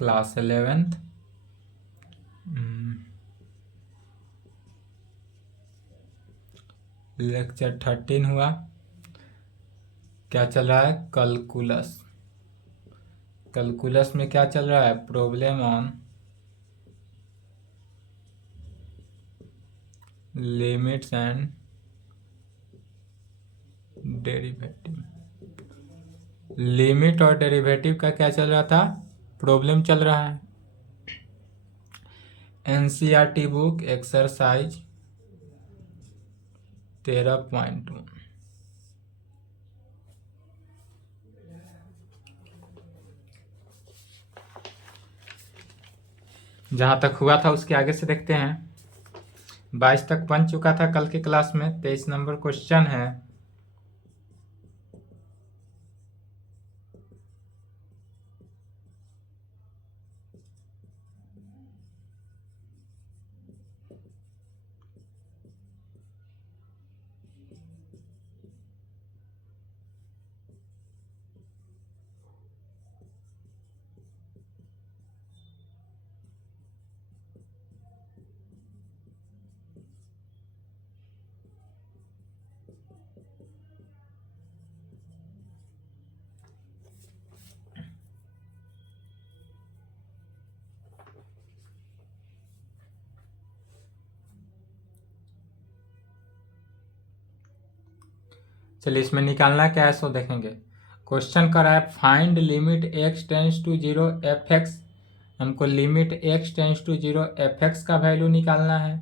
Class 11th lecture 13 हुआ। क्या चल रहा है? कैलकुलस। कैलकुलस में क्या चल रहा है? Problem on limits and derivative. Limit और डेरिवेटिव का क्या चल रहा था? प्रॉब्लम चल रहा है। NCERT book exercise 13.1। जहाँ तक हुआ था उसके आगे से देखते हैं। 22 तक बन चुका था कल के क्लास में। 23 नंबर क्वेश्चन है। चलिए इसमें निकालना क्या है सो देखेंगे। क्वेश्चन कर रहा है find limit x tends to 0 f x. हमको limit x tends to 0 f x का वैल्यू निकालना है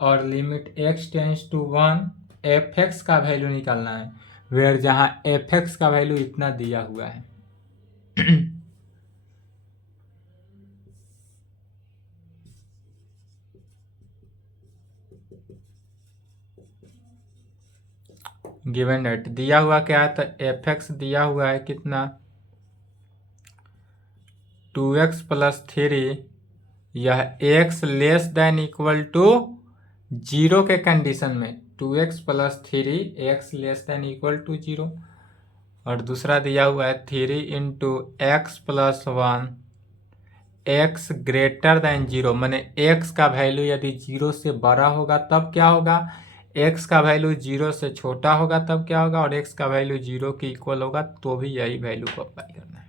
और limit x tends to 1 f x का वैल्यू निकालना है। वेयर जहाँ एफ एक्स का वैल्यू इतना दिया हुआ है। गिवन डेट दिया हुआ क्या है? तो एफ एक्स दिया हुआ है कितना? 2x plus 3। यह x less than equal to 0 के कंडीशन में 2x plus 3 x less than equal to 0। और दूसरा दिया हुआ है 3 into x plus 1 x greater than 0। मैंने x का वैल्यू यदि 0 से बड़ा होगा तब क्या होगा, x का वैल्यू 0 से छोटा होगा तब क्या होगा, और x का वैल्यू 0 के इक्वल होगा तो भी यही वैल्यू को अप्लाई करना है।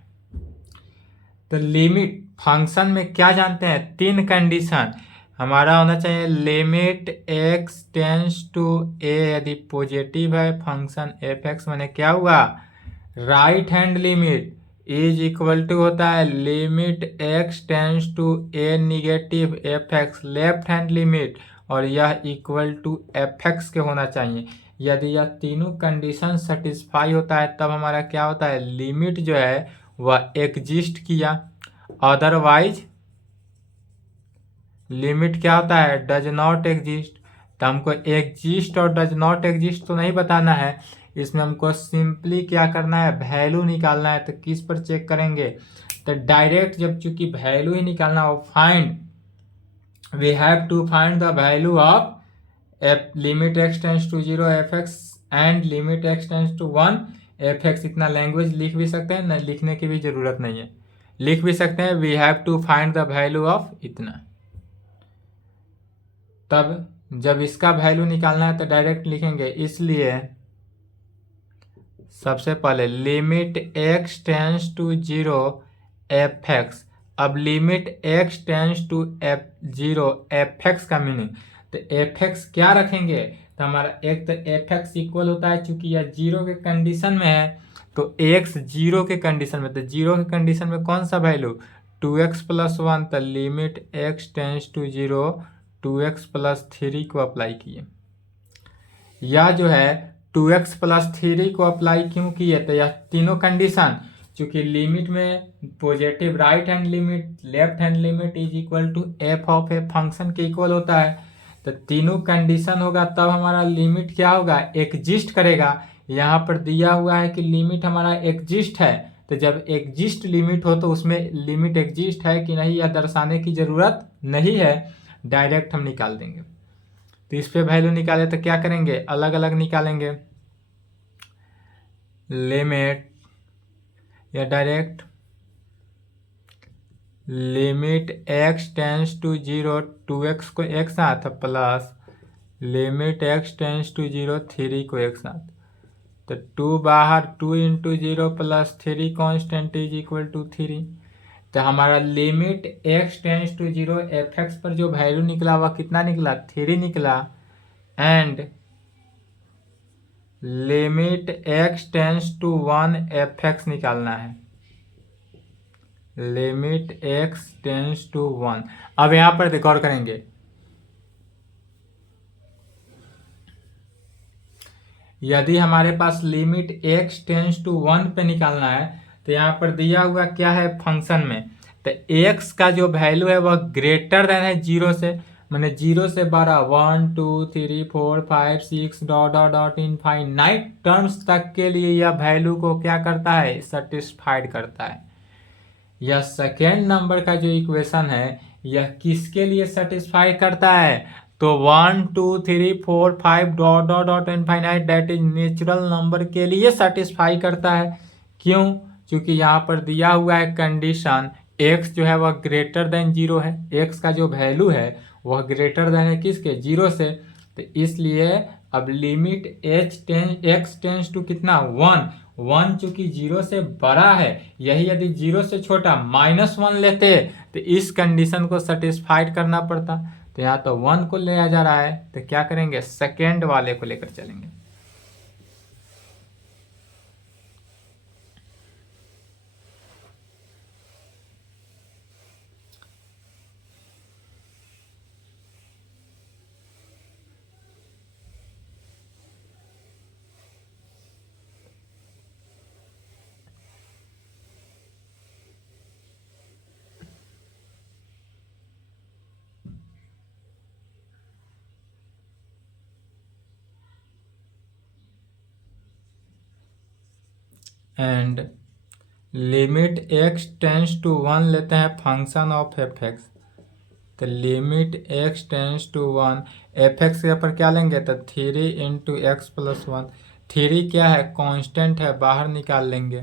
तो लिमिट फंक्शन में क्या जानते हैं? 3 कंडीशन हमारा होना चाहिए। Limit x tends to a यदि पॉजिटिव है फंक्शन एफ एक्स, मैंने क्या हुआ, right hand limit is equal to होता है limit x tends to a negative f x left hand limit, और यह इक्वल टू एफ एक्स के होना चाहिए। यदि यह तीनों कंडीशन सेटिस्फाई होता है तब हमारा क्या होता है, लिमिट जो है वह एग्जिस्ट किया। अदरवाइज लिमिट क्या होता है, डज नॉट एग्जिस्ट। तो हमको एग्जिस्ट और डज नॉट एग्जिस्ट तो नहीं बताना है, इसमें हमको सिंपली क्या करना है, वैल्यू निकालना है। तो किस पर चेक करेंगे, तो डायरेक्ट जब चूंकि वैल्यू ही निकालना हो, find we have to find the value of f limit x tends to 0 f x and limit x tends to 1 f x. इतना लैंग्वेज लिख भी सकते हैं, न लिखने की भी जरूरत नहीं है, लिख भी सकते हैं we have to find the value of इतना। तब जब इसका वैल्यू निकालना है तो डायरेक्ट लिखेंगे, इसलिए सबसे पहले limit x tends to 0 f x. अब limit x tends to 0 f x का मीनिंग, तो एफ एक्स क्या रखेंगे, तो हमारा एक तो एफ एक्स इक्वल होता है, चूंकि यह 0 के कंडीशन में है तो x 0 के कंडीशन में, तो 0 के कंडीशन में कौन सा वैल्यू, 2x प्लस 1। तो limit x tends to 0 2x plus 3 को अप्लाई किए। या जो है 2x प्लस 3 को अप्लाई क्यों किए, तो यह तीनों कंडीशन चूंकि लिमिट में positive right hand limit left hand limit is equal to f of a function के इक्वल होता है, तो तीनों कंडीशन होगा तब हमारा लिमिट क्या होगा, एग्जिस्ट करेगा। यहाँ पर दिया हुआ है कि लिमिट हमारा एग्जिस्ट है, तो जब एग्जिस्ट लिमिट हो तो उसमें लिमिट एग्जिस्ट है कि नहीं यह दर्शाने की जरूरत नहीं है, डायरेक्ट हम निकाल देंगे। तो इस पे वैल्यू निकाले तो क्या करेंगे, अलग अलग निकालेंगे। लिमिट या direct limit x tends to 0 2x को एक साथ plus limit x tends to 0 3 को एक साथ। तो 2 बाहर, 2 into 0 plus 3 constant is equal to 3। तो हमारा limit x tends to 0 f x पर जो वैल्यू निकला वह कितना निकला, 3 निकला। And limit x tends to 1 f x निकालना है, लिमिट x टेंस टू 1। अब यहां पर गौर करेंगे, यदि हमारे पास लिमिट x टेंस टू 1 पे निकालना है तो यहाँ पर दिया हुआ क्या है फंक्शन में, तो x का जो वैल्यू है वह ग्रेटर देन है 0 से, मैंने 0 से बड़ा 1 2 3 4 5 6 dot dot dot infinite terms तक के लिए यह वैल्यू को क्या करता है, सेटिस्फाइड करता है। यह सेकेंड नंबर का जो इक्वेशन है यह किसके लिए सेटिस्फाई करता है, तो 1 2 3 4 5 dot dot dot infinite that is natural number के लिए सेटिस्फाई करता है। क्यों, क्योंकि यहाँ पर दिया हुआ है कंडीशन x जो है वह ग्रेटर देन 0 है, x का जो वैल्यू है वह ग्रेटर देन है किसके, 0 से। तो इसलिए अब लिमिट x टेंस टू कितना 1 चूंकि 0 से बड़ा है, यही यदि 0 से छोटा -1 लेते तो इस कंडीशन को सेटिस्फाइड करना पड़ता। तो यहाँ तो 1 को लिया जा रहा है, तो क्या करेंगे, सेकेंड वाले को लेकर चलेंगे। And limit x tends to 1 लेते हैं फंक्शन ऑफ एफ एक्स। तो limit x tends to 1 f x के ऊपर क्या लेंगे, तो 3 इंटू एक्स प्लस 1। 3 क्या है, कांस्टेंट है, बाहर निकाल लेंगे।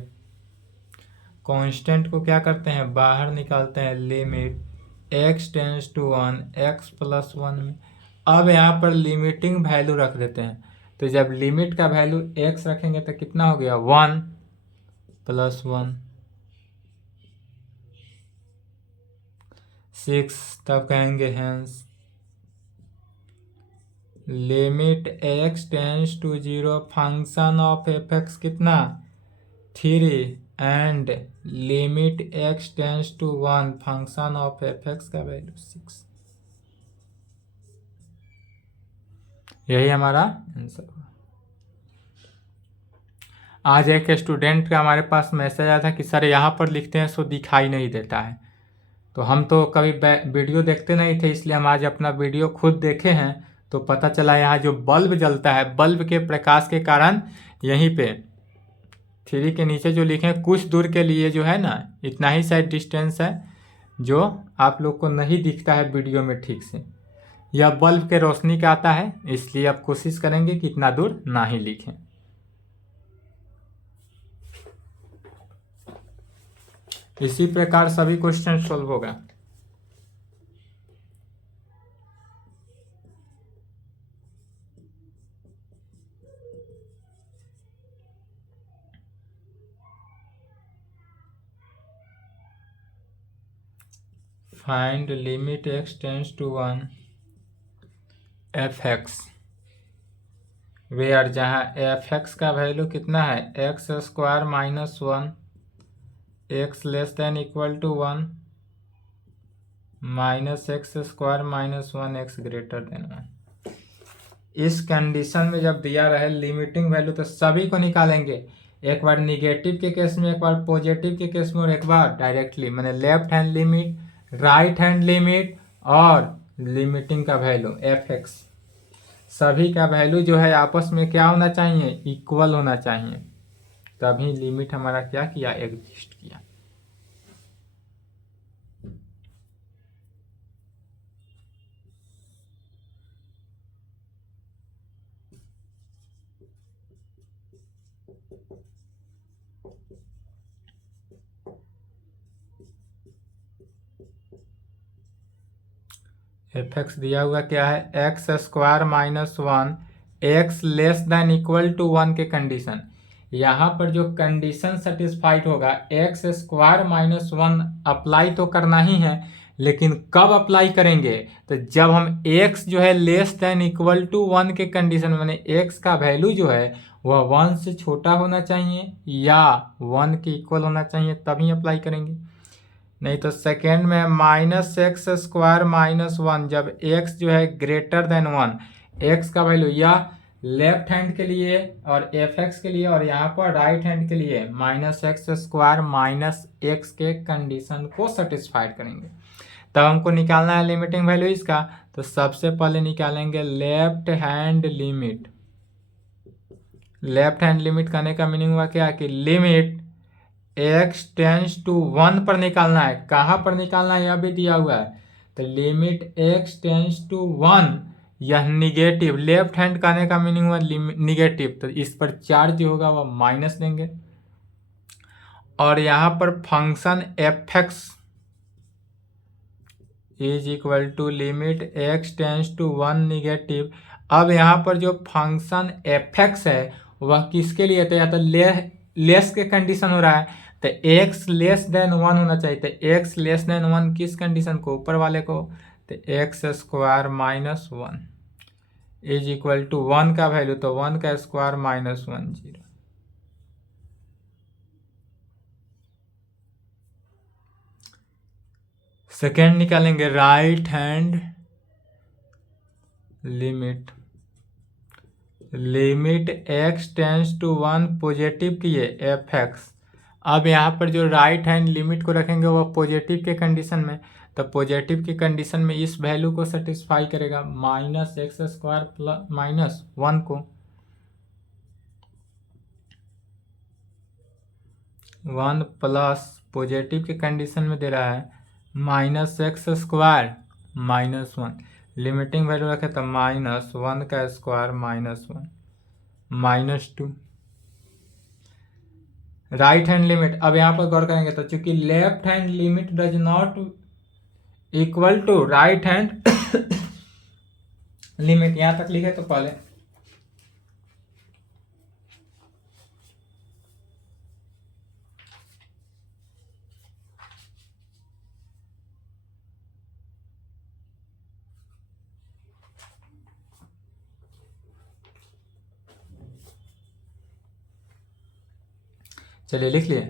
कांस्टेंट को क्या करते हैं, बाहर निकालते हैं limit x tends to 1 x plus 1 में। अब यहाँ पर लिमिटिंग वैल्यू रख देते हैं, तो जब लिमिट का वैल्यू x रखेंगे तो कितना हो गया, 1 प्लस 1 6। तब कहेंगे hence limit x tends to 0 function of F X कितना 3 and limit x tends to 1 function of F x का वैल्यू 6। यही हमारा आंसर हुआ। आज एक स्टूडेंट का हमारे पास मैसेज आया था कि सर यहाँ पर लिखते हैं सो दिखाई नहीं देता है। तो हम तो कभी वीडियो देखते नहीं थे, इसलिए हम आज अपना वीडियो खुद देखे हैं तो पता चला यहाँ जो बल्ब जलता है, बल्ब के प्रकाश के कारण यहीं पे 3 के नीचे जो लिखे हैं कुछ दूर के लिए जो है ना, इतना ही शायद डिस्टेंस है जो आप लोग को नहीं दिखता है वीडियो में ठीक से। यह बल्ब के रोशनी का आता है, इसलिए आप कोशिश करेंगे कि इतना दूर ना ही लिखें। इसी प्रकार सभी क्वेश्चन सॉल्व होगा। Find limit x tends to 1 f x where, जहाँ एफ एक्स का वैल्यू कितना है, x square minus 1 x less than equal to 1 minus x square minus 1 x greater than 1। इस कंडीशन में जब दिया रहे लिमिटिंग वैल्यू तो सभी को निकालेंगे, एक बार निगेटिव के केस में, एक बार पॉजिटिव के केस में, और एक बार डायरेक्टली, मैंने left hand limit, right hand limit और लिमिटिंग का वैल्यू एफ एक्स, सभी का वैल्यू जो है आपस में क्या होना चाहिए, इक्वल होना चाहिए, तभी लिमिट हमारा क्या किया, एग्जिस्ट किया। एफ एक्स दिया हुआ क्या है, x square minus one x less than equal to one के कंडीशन। यहाँ पर जो कंडीशन सेटिस्फाइड होगा, x square minus one apply तो करना ही है, लेकिन कब अप्लाई करेंगे, तो जब हम x जो है less than equal to one के कंडीशन, माने x का वैल्यू जो है वह वन से छोटा होना चाहिए या वन के इक्वल होना चाहिए, तभी अप्लाई करेंगे। नहीं तो सेकेंड में minus x square minus one, जब x जो है ग्रेटर देन वन, x का वैल्यू या लेफ्ट हैंड के लिए और एफ एक्स के लिए, और यहाँ पर राइट हैंड के लिए minus x square minus x के कंडीशन को सेटिस्फाइड करेंगे। तब हमको निकालना है लिमिटिंग वैल्यू इसका, तो सबसे पहले निकालेंगे left hand limit. Left hand limit करने का मीनिंग हुआ क्या कि limit x tends to one पर निकालना है। कहाँ पर निकालना है यह भी दिया हुआ है, तो limit x tends to one, यह निगेटिव, लेफ्ट हैंड करने का मीनिंग हुआ निगेटिव, तो इस पर चार्ज जो होगा वह माइनस देंगे। और यहाँ पर function f x is equal to limit x tends to one negative. अब यहाँ पर जो फंक्शन एफ एक्स है वह किसके लिए, तो या तो लेस के कंडीशन हो रहा है, तो एक्स लेस देन वन होना चाहिए। तो एक्स लेस देन वन किस कंडीशन को, ऊपर वाले को, तो x square minus one is equal to one का वैल्यू, तो वन का square minus one, zero. Second निकालेंगे right hand limit. Limit x tends to one positive की है एफ एक्स। अब यहाँ पर जो राइट हैंड लिमिट को रखेंगे वह पॉजिटिव के कंडीशन में, तो पॉजिटिव के कंडीशन में इस वैल्यू को सेटिस्फाई करेगा, minus x square plus minus one को, वन प्लस पॉजिटिव के कंडीशन में दे रहा है minus x square minus one, limiting value रखे तो माइनस वन का square minus one minus two. Right hand limit, अब यहाँ पर गौर करेंगे तो चूंकि left hand limit does not equal to right hand limit, यहां तक लिखे तो पहले चलिए लिख लिए।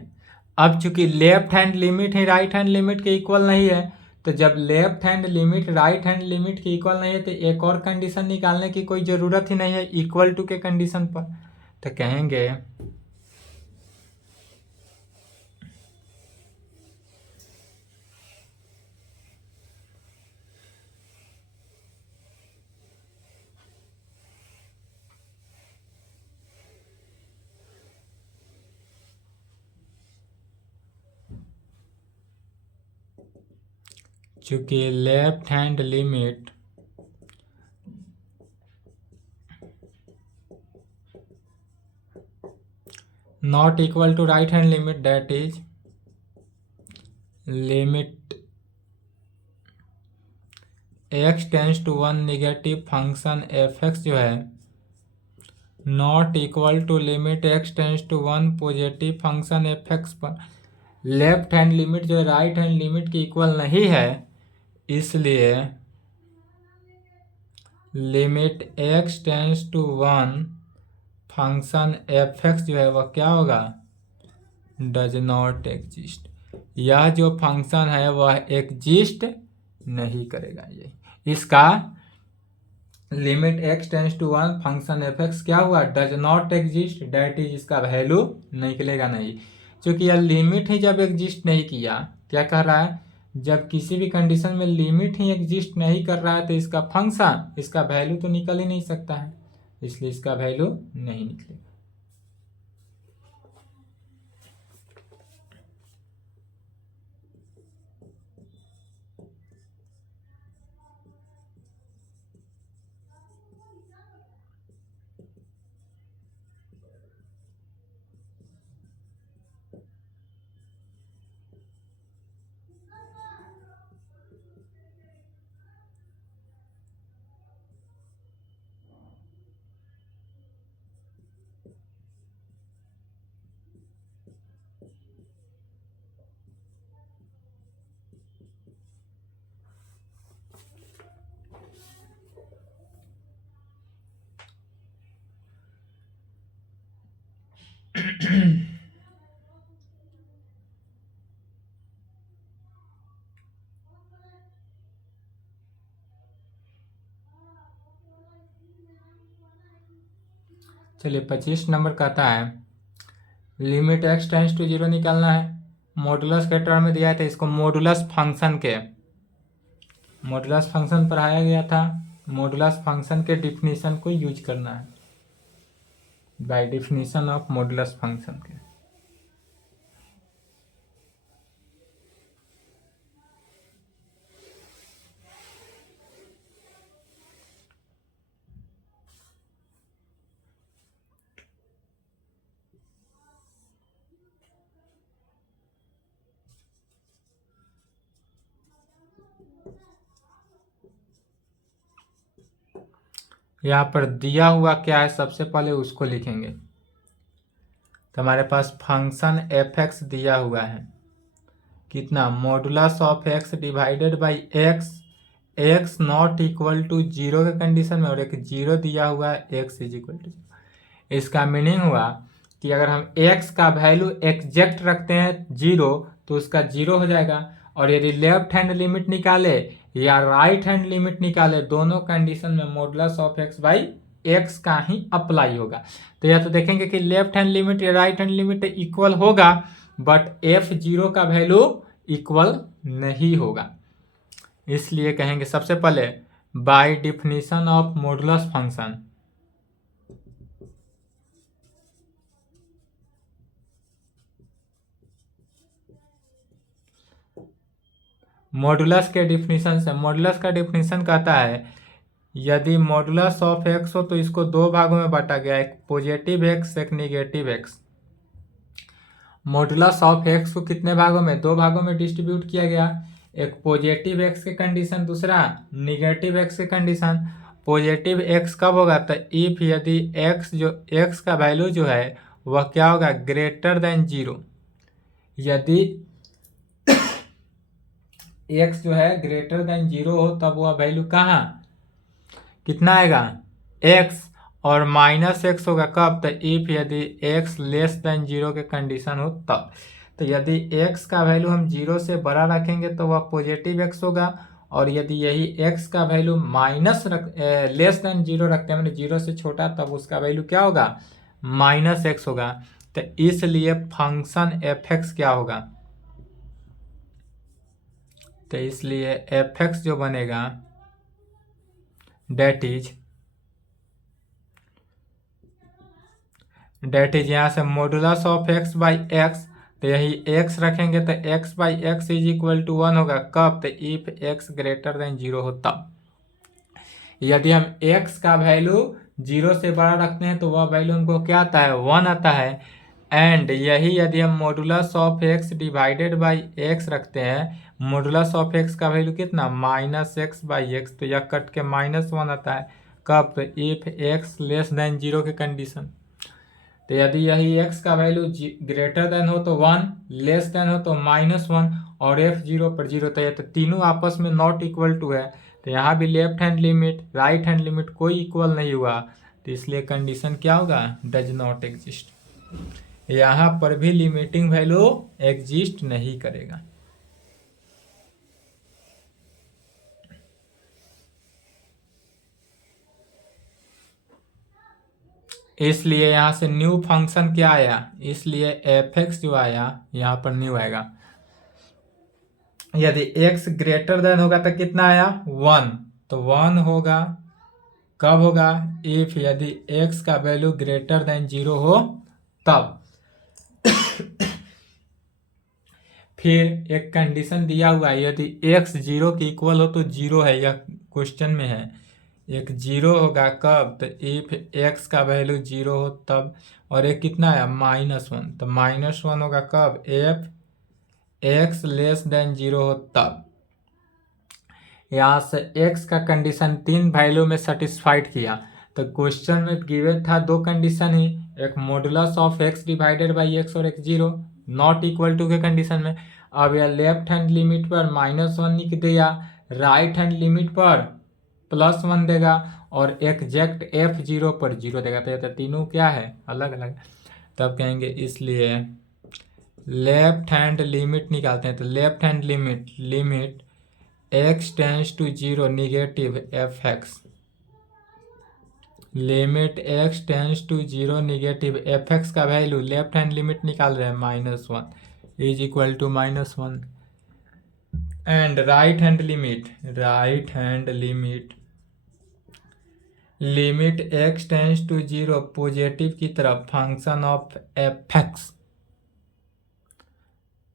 अब चूंकि लेफ्ट हैंड लिमिट ही राइट हैंड लिमिट के इक्वल नहीं है, तो जब left hand limit right hand limit के इक्वल नहीं है तो एक और कंडीशन निकालने की कोई ज़रूरत ही नहीं है इक्वल टू के कंडीशन पर, तो कहेंगे चूंकि left hand limit not equal to right hand limit, that is limit x tends to one negative function f x जो है not equal to limit x tends to one positive function f x पर। Left hand limit जो right hand limit की equal नहीं है, इसलिए limit x tends to one function f x जो है वह क्या होगा, डज नॉट एग्जिस्ट। यह जो फंक्शन है वह एग्जिस्ट नहीं करेगा। ये इसका limit x tends to one function f x क्या हुआ, does not exist, that is इसका वैल्यू निकलेगा नहीं। क्योंकि यह लिमिट ही जब एग्जिस्ट नहीं किया, क्या कह रहा है, जब किसी भी कंडीशन में लिमिट ही एग्जिस्ट नहीं कर रहा है तो इसका फंक्शन, इसका वैल्यू तो निकल ही नहीं सकता है, इसलिए इसका वैल्यू नहीं निकलेगा। चलिए 25 नंबर कहता है लिमिट x टेंस टू 0 निकालना है। मॉडुलस के टर्म में दिया है, तो इसको मॉडुलस फंक्शन पढ़ाया गया था। मॉडुलस फंक्शन के डिफिनीशन को यूज करना है, by definition of modulus function के। यहाँ पर दिया हुआ क्या है, सबसे पहले उसको लिखेंगे। तो हमारे पास फंक्शन एफ एक्स दिया हुआ है, कितना, modulus of x divided by x, x not equal to 0 के कंडीशन में, और एक 0 दिया हुआ है, एक्स इज इक्वल टू 0। इसका मीनिंग हुआ कि अगर हम एक्स का वैल्यू एग्जैक्ट रखते हैं 0 तो उसका 0 हो जाएगा, और यदि लेफ्ट हैंड लिमिट निकाले या राइट हैंड लिमिट निकाले, दोनों कंडीशन में modulus of x by x का ही अप्लाई होगा। तो या तो देखेंगे कि लेफ्ट हैंड लिमिट या राइट हैंड लिमिट इक्वल होगा, बट f0 का वैल्यू इक्वल नहीं होगा। इसलिए कहेंगे सबसे पहले by definition of modulus function, modulus के डिफिनीशन से, मॉडुलस का डिफिनीशन कहता है यदि मॉडुलस ऑफ एक्स हो तो इसको दो भागों में बांटा गया, एक पॉजिटिव एक्स एक negative x. Modulus of x को कितने भागों में, दो भागों में डिस्ट्रीब्यूट किया गया, एक पॉजिटिव एक्स के कंडीशन, दूसरा निगेटिव एक्स के कंडीशन। पॉजिटिव एक्स कब होगा, तो इफ यदि एक्स का वैल्यू जो है वह क्या होगा, ग्रेटर देन 0। यदि एक्स जो है ग्रेटर देन 0 हो तब वह वैल्यू कहाँ, कितना आएगा, एक्स, और माइनस एक्स होगा कब, तो इफ यदि एक्स लेस देन 0 के कंडीशन हो तब। तो यदि एक्स का वैल्यू हम 0 से बड़ा रखेंगे तो वह पॉजिटिव एक्स होगा, और यदि यही एक्स का वैल्यू लेस देन 0 रखते हैं, मतलब 0 से छोटा, तब उसका वैल्यू क्या होगा, माइनस एक्स होगा। तो इसलिए फंक्शन एफ एक्स क्या होगा, तो इसलिए एफ एक्स जो बनेगा डेट इज यहाँ से modulus of x by x, तो यही एक्स रखेंगे तो x by x is equal to 1 होगा कब, तो इफ एक्स ग्रेटर देन 0 हो तब। यदि हम एक्स का वैल्यू 0 से बड़ा रखते हैं तो वह वैल्यू हमको क्या आता है, 1 आता है। एंड यही यदि हम modulus of x divided by x रखते हैं, मॉडुलस ऑफ एक्स का वैल्यू कितना, माइनस एक्स बाई एक्स, तो यह कट के -1 आता है कब, तो इफ एक्स लेस देन 0 के कंडीशन। तो यदि यही x का वैल्यू ग्रेटर देन हो तो 1, लेस देन हो तो -1, और f0 पर 0, तो ये तो तीनों आपस में नॉट इक्वल टू है। तो यहाँ भी left hand limit right hand limit कोई इक्वल नहीं हुआ, तो इसलिए कंडीशन क्या होगा, डज नॉट एग्जिस्ट। यहाँ पर भी लिमिटिंग वैल्यू एग्जिस्ट नहीं करेगा। इसलिए यहाँ से न्यू फंक्शन क्या आया, इसलिए एफ एक्स जो आया यहाँ पर न्यू आएगा। यदि x ग्रेटर देन होगा तो कितना आया, 1, तो 1 होगा कब होगा, इफ यदि x का वैल्यू ग्रेटर देन 0 हो तब। फिर एक कंडीशन दिया हुआ है, यदि x 0 के इक्वल हो तो 0 है, यह क्वेश्चन में है, एक 0 होगा कब, तो इफ x का वैल्यू 0 हो तब, और एक कितना है, -1, तो -1 होगा कब, एफ एक्स लेस देन 0 हो तब। यहाँ से x का कंडीशन 3 वैल्यू में सेटिस्फाइड किया, तो क्वेश्चन में गिवन था 2 कंडीशन ही, एक modulus of x divided by x और एक 0 नॉट इक्वल टू के कंडीशन में। अब यह लेफ्ट हैंड लिमिट पर -1 लिख दिया, राइट हैंड लिमिट पर +1 देगा, और एग्जैक्ट f0 पर 0 देगा। तो ये तीनों क्या है, अलग अलग। तब कहेंगे इसलिए लेफ्ट हैंड लिमिट निकालते हैं। तो left hand limit x tends to 0 negative f x, limit x tends to 0 negative f x का वैल्यू लेफ्ट हैंड लिमिट निकाल रहे हैं -1 is equal to -1 and right hand limit x tends to 0 positive की तरफ function of F x,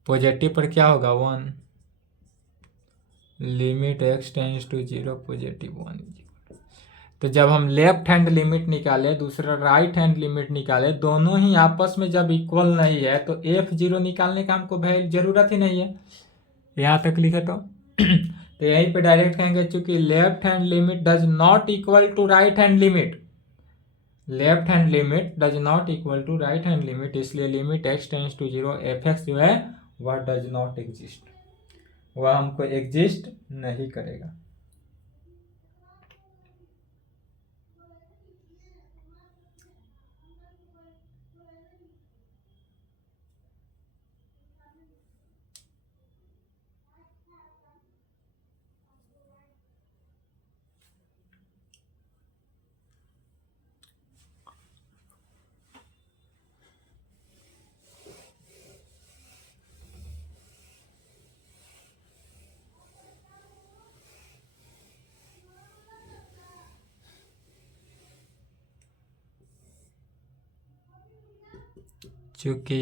positive पर क्या होगा 1, limit x tends to 0 positive 1। तो जब हम लेफ्ट हैंड लिमिट निकाले, दूसरा राइट हैंड लिमिट निकाले, दोनों ही आपस में जब इक्वल नहीं है तो f0 निकालने का हमको जरूरत ही नहीं है। यहाँ तक लिखे तो यहीं पे डायरेक्ट कहेंगे चूंकि left hand limit does not equal to right hand limit, left hand limit does not equal to right hand limit, इसलिए limit x tends to 0 f x जो है वह डज नॉट एग्जिस्ट, वह हमको एग्जिस्ट नहीं करेगा। चूंकि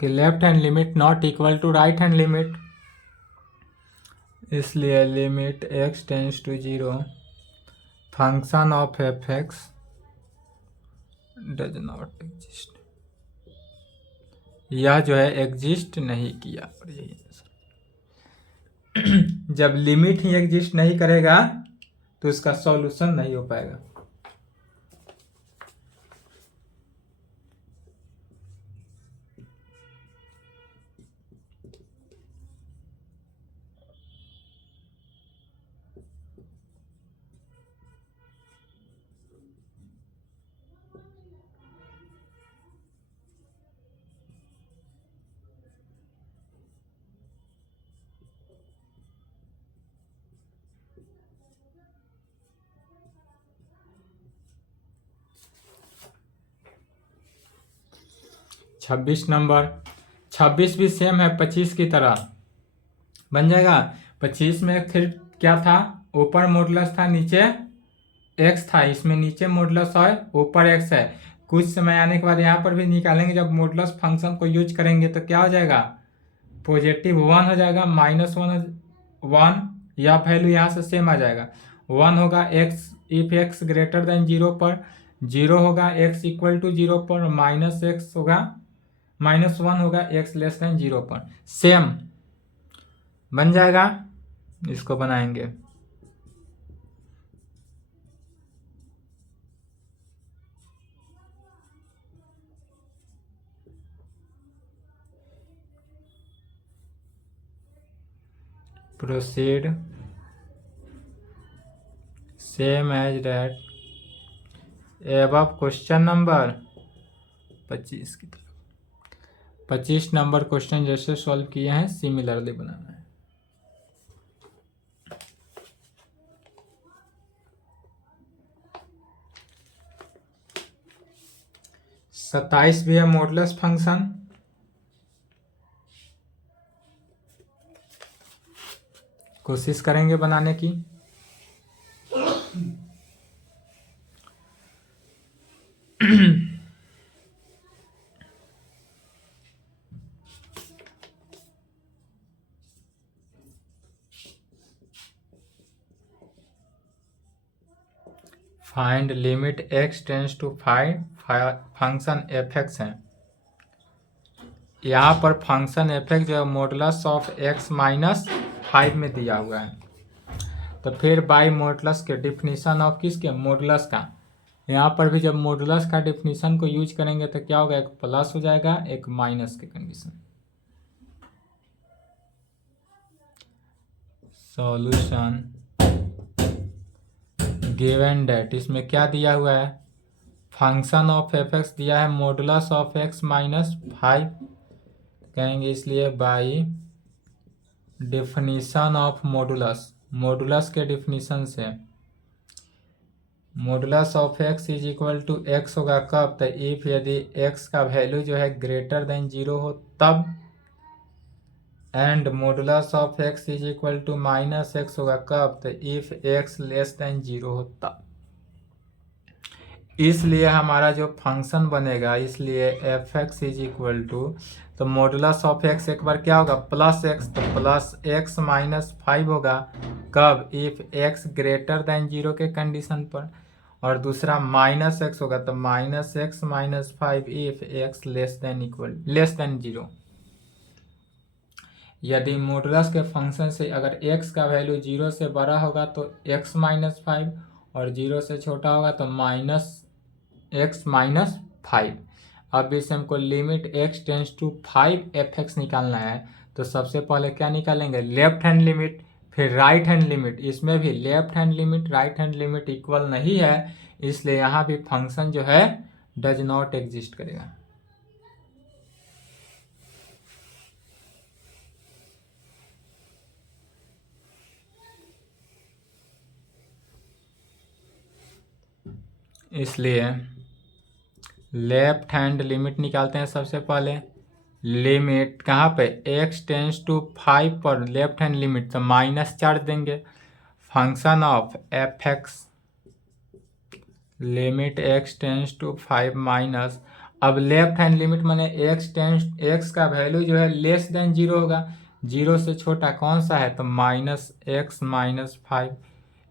left hand limit not equal to right hand limit, इसलिए limit x tends to 0 function of F x does not exist, यह जो है एग्जिस्ट नहीं किया। और यही जब लिमिट ही एग्जिस्ट नहीं करेगा तो इसका सॉल्यूशन नहीं हो पाएगा। छब्बीस नंबर, 26 भी सेम है 25 की तरह बन जाएगा। 25 में फिर क्या था, ऊपर मॉडुलस था नीचे x था, इसमें नीचे मॉडुलस है ऊपर x है। कुछ समय आने के बाद यहाँ पर भी निकालेंगे, जब मॉडुलस फंक्शन को यूज करेंगे तो क्या हो जाएगा, पॉजिटिव 1 हो जाएगा, -1 या वैल्यू यहाँ से सेम आ जाएगा। 1 होगा x if x greater than 0 पर, 0 होगा x इक्वल टू 0 पर, -x होगा -1 होगा x लेस देन 0 पर, सेम बन जाएगा। इसको बनाएंगे proceed same as that above question number 25 की तरफ। 25 नंबर क्वेश्चन जैसे सॉल्व किए हैं सिमिलरली बनाना है। सत्ताईस भी है मॉडुलस फंक्शन, कोशिश करेंगे बनाने की। Find limit x tends to 5 function f x है। यहाँ पर फंक्शन एफ एक्स जो मॉडुलस ऑफ x -5 में दिया हुआ है। तो फिर बाई मॉडुलस के डिफिनीशन ऑफ किसके मॉडुलस का, यहाँ पर भी जब मॉडुलस का डिफिनीशन को यूज करेंगे तो क्या होगा, एक प्लस हो जाएगा एक माइनस के कंडीशन। सॉल्यूशन गिवन डेट, इसमें क्या दिया हुआ है, फंक्शन ऑफ एफ एक्स दिया है मॉडुलस ऑफ एक्स माइनस 5 कहेंगे, इसलिए by definition of modulus, modulus के डिफिनीशन से modulus of x is equal to x होगा कब, तो इफ यदि एक्स का वैल्यू जो है ग्रेटर देन 0 हो तब, and modulus of x is equal to minus x होगा कब, तो इफ एक्स लेस देन 0 हो तब। इसलिए हमारा जो फंक्शन बनेगा, इसलिए f x is equal to, तो मॉडुलस ऑफ एक्स एक बार क्या होगा प्लस एक्स, तो प्लस एक्स माइनस 5 होगा कब, इफ एक्स ग्रेटर देन 0 के कंडीशन पर, और दूसरा माइनस एक्स होगा तो minus x minus 5 if x less then 0। यदि मॉडुलस के फंक्शन से अगर x का वैल्यू 0 से बड़ा होगा तो x माइनस 5 और 0 से छोटा होगा तो माइनस एक्स माइनस 5। अब इसे हमको limit x tends to 5 f x निकालना है, तो सबसे पहले क्या निकालेंगे, लेफ्ट हैंड लिमिट, फिर राइट हैंड लिमिट। इसमें भी left hand limit right hand limit equal नहीं है, इसलिए यहाँ भी फंक्शन जो है डज नॉट एग्जिस्ट करेगा। इसलिए लेफ्ट हैंड लिमिट निकालते हैं सबसे पहले, लिमिट कहाँ पे x टेंस टू 5 पर लेफ्ट हैंड लिमिट, तो माइनस 4 देंगे, function of F x limit x tends to 5 minus, अब लेफ्ट हैंड लिमिट माने x का वैल्यू जो है लेस देन 0 होगा, 0 से छोटा कौन सा है, तो माइनस एक्स माइनस 5,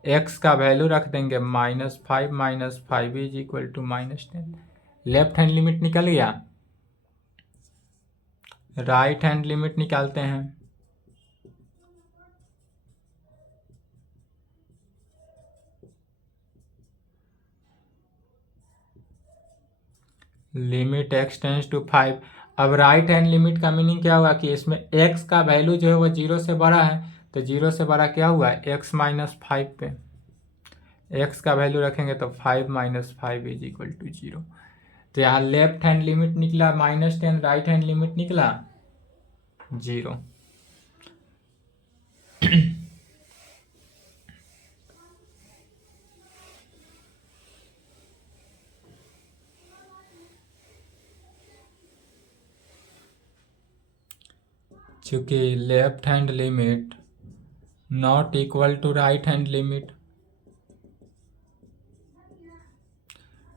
x का वैल्यू रख देंगे -5 minus 5 is equal to -10। Left hand limit निकल गया, राइट हैंड लिमिट निकालते हैं। लिमिट x टेंस टू 5, अब राइट हैंड लिमिट का मीनिंग क्या हुआ कि इसमें x का वैल्यू जो है वो 0 से बड़ा है, तो 0 से बड़ा क्या हुआ x माइनस 5 पे x का वैल्यू रखेंगे तो 5 माइनस 5 इज इक्वल टू 0। तो यहाँ लेफ्ट हैंड लिमिट निकला -10, राइट हैंड लिमिट निकला 0। चूंकि left hand limit not equal to right hand limit,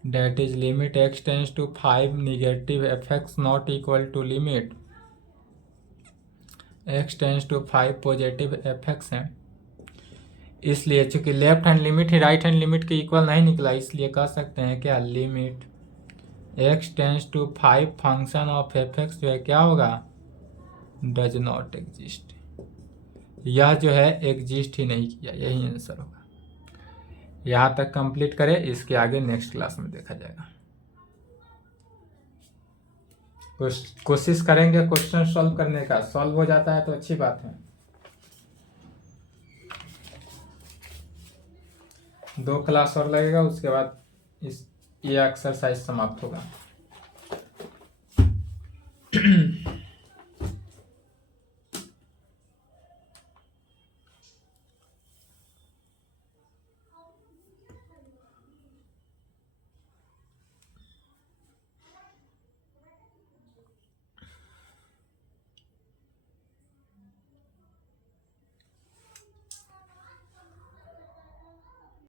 that is limit x tends to 5 negative fx not equal to limit x tends to 5 positive fx है। इसलिए चूंकि left hand limit ही right hand limit के equal नहीं निकला, इसलिए कह सकते हैं क्या limit x tends to 5 function of fx जो है क्या होगा डज नॉट एग्जिस्ट, यह जो है एग्जिस्ट ही नहीं किया, यही आंसर होगा। यहाँ तक कंप्लीट करें, इसके आगे नेक्स्ट क्लास में देखा जाएगा। कोशिश करेंगे क्वेश्चन सॉल्व करने का, सॉल्व हो जाता है तो अच्छी बात है। 2 क्लास और लगेगा, उसके बाद ये एक्सरसाइज समाप्त होगा।